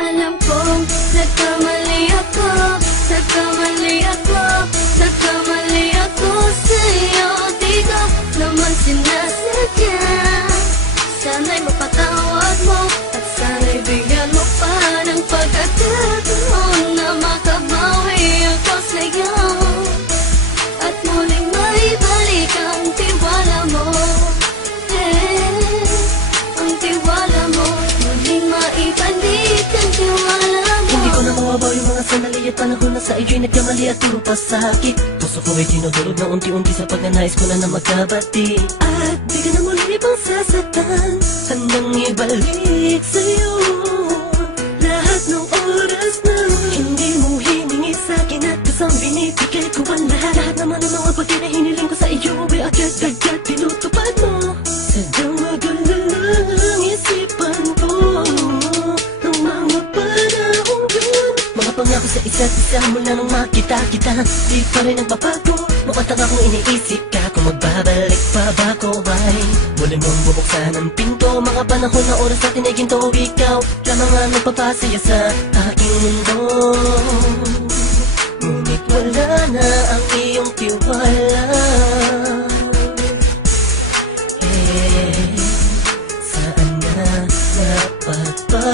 Alam kong nagkamali ako, nagkamali ako, nagkamali ako sa'yo. Di ko naman sinasadya. Sana'y mapatawad mo at sana'y bigyan mo pa ng pagkakataon na makabawi ako sa'yo at muling maibalik ang tiwala mo. Ang tiwala mo, muling maibalik ang tiwala mo. Hindi ko na mawabaw yung mga sandali at panahon na sa iyo'y nagkamali at puro pasakit. Puso ko ay dinudurog na unti-unti sa pagnanais ko na magkabati. At di ka na muli ibang sasaktan, handang ibalik sa'yo lahat ng oras na hindi mo hiningi sa'kin at kusang binibigay ko ang lahat. Lahat naman ng mga bagay na hiniling ko sa iyo ay agad-agad tinutupad mo. Sadyang magulo lang isipan ko ng mga panahon yun. Mga pangako sa isa't isa mula nung makita kita, di pa rin nagbabago. Mukhang akong iniisip ka kung magbabalik pa ba ko ay muli mong bubuksan ang pinto. Mga panahon na oras natin ay ginto, ikaw lamang ang nagpapasaya sa aking mundo. Ngunit wala na ang iyong tiwala. Saan na dapat ba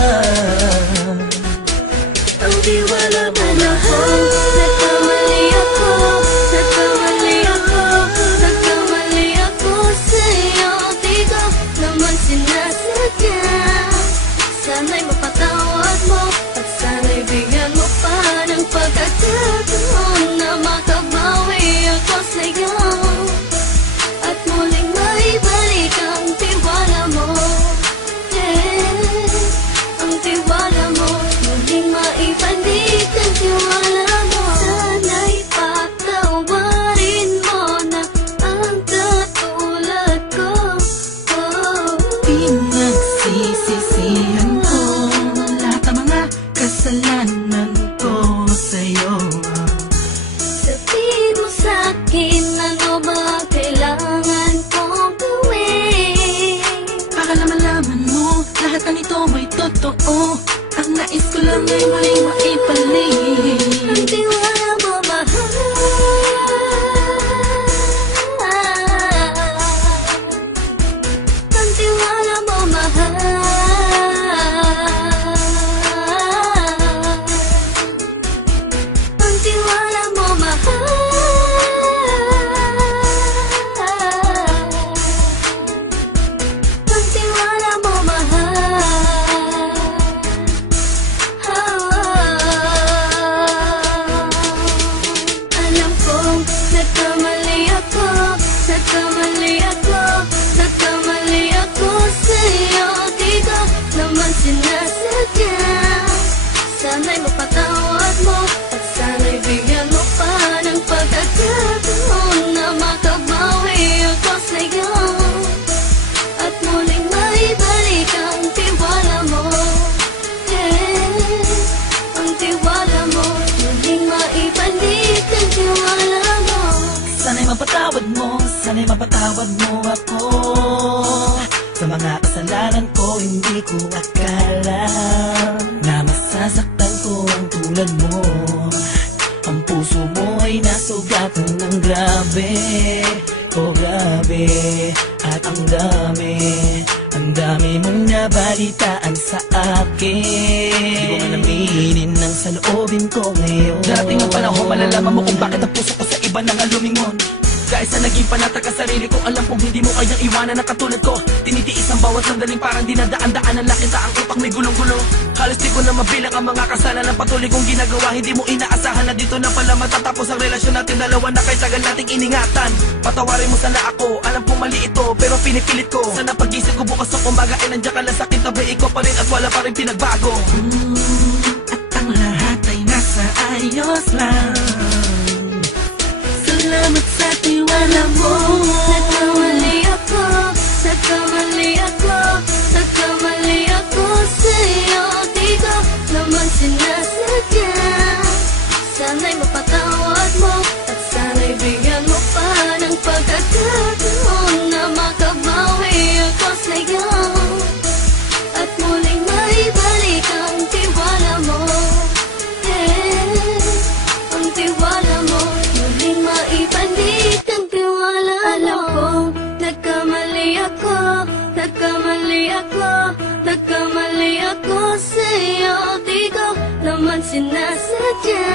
ang tiwala mo? Nagkamali ako, nagkamali ako, nagkamali ako sa'yo. Di ko naman sinasadya. Sana'y mapatawad mo at sana'y bigyan mo pa ng pagkakataon na makabawi ako sa'yo at muling maibalik ang tiwala mo. Ang tiwala mo, muling maibalik ang tiwala mo. Sana'y patawarin mo na ang katulad ko. Pinagsisisihan ko lahat ng mga kasalanan ko sa'yo. Sabihin mo sa'kin ano ba kailangan kong gawin. Para malaman mo lahat ng ito ay totoo. Ang nais ko lang ay muling maibalik Ang tiwala mo, mahal. Ang tiwala mo, mahal. Ang tiwala mo, mahal. Ang tiwala mo, mahal. Alam kong nagkamali ako, nagkamali ako, nagkamali ako sa'yo. Di ko naman sinasadya. Sana'y mapatawad mo at sana'y bigyan mo pa ng pagkakataon na makabawi ako sa'yo at muling maibalik ang tiwala mo. Ang tiwala mo, muling maibalik ang tiwala mo. Sana'y mapatawad mo ako sa mga kasalanan ko. Hindi ko akala na masasaktan ko ang tulad mo. Ang puso mo ay nasugatan ng grabe, oh grabe. At ang dami mong nabalitaan sa akin. Di ko nga naminin ng saloobin ko ngayon. Darating ang panahon, malalaman mo kung bakit ang puso ko sa iba nang alumingon. Dahil sa naging panatag ka sarili ko, alam kong hindi mo kayang iwanan na katulad ko. Tinitiis ang bawat sandaling parang dinadaan-daan ang lakita ang utak may gulong-gulo. Halos di ko na mabilang ang mga kasalanan patuloy kong ginagawa. Hindi mo inaasahan na dito na pala matatapos ang relasyon natin dalawa na kahit tagal nating iningatan. Patawarin mo sana ako, alam kong mali ito pero pinipilit ko. Sana pag-isip ko bukas ng umaga ay nandiyan ka lang sa kitabi ko pa rin at wala pa rin pinagbago. At ang lahat ay nasa ayos lang. Salamat sa tiwala mo. Nagkamali ako, nagkamali ako, nagkamali ako sa'yo. Di ko naman sinasadya. Sana'y mapatawad mo at sana'y bigyan mo pa ng pagkakataon na makabawi ako sa'yo at muling maibalik ang tiwala sinasadya.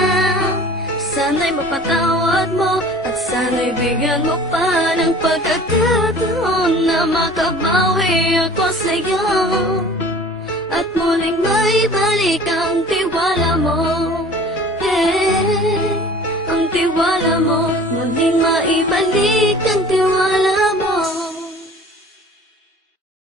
Sana'y mapatawad mo at sana'y bigyan mo pa ng pagkakataon na makabawi ako sa'yo at muling maibalik ang tiwala mo. Hey, ang tiwala mo, muling maibalik ang tiwala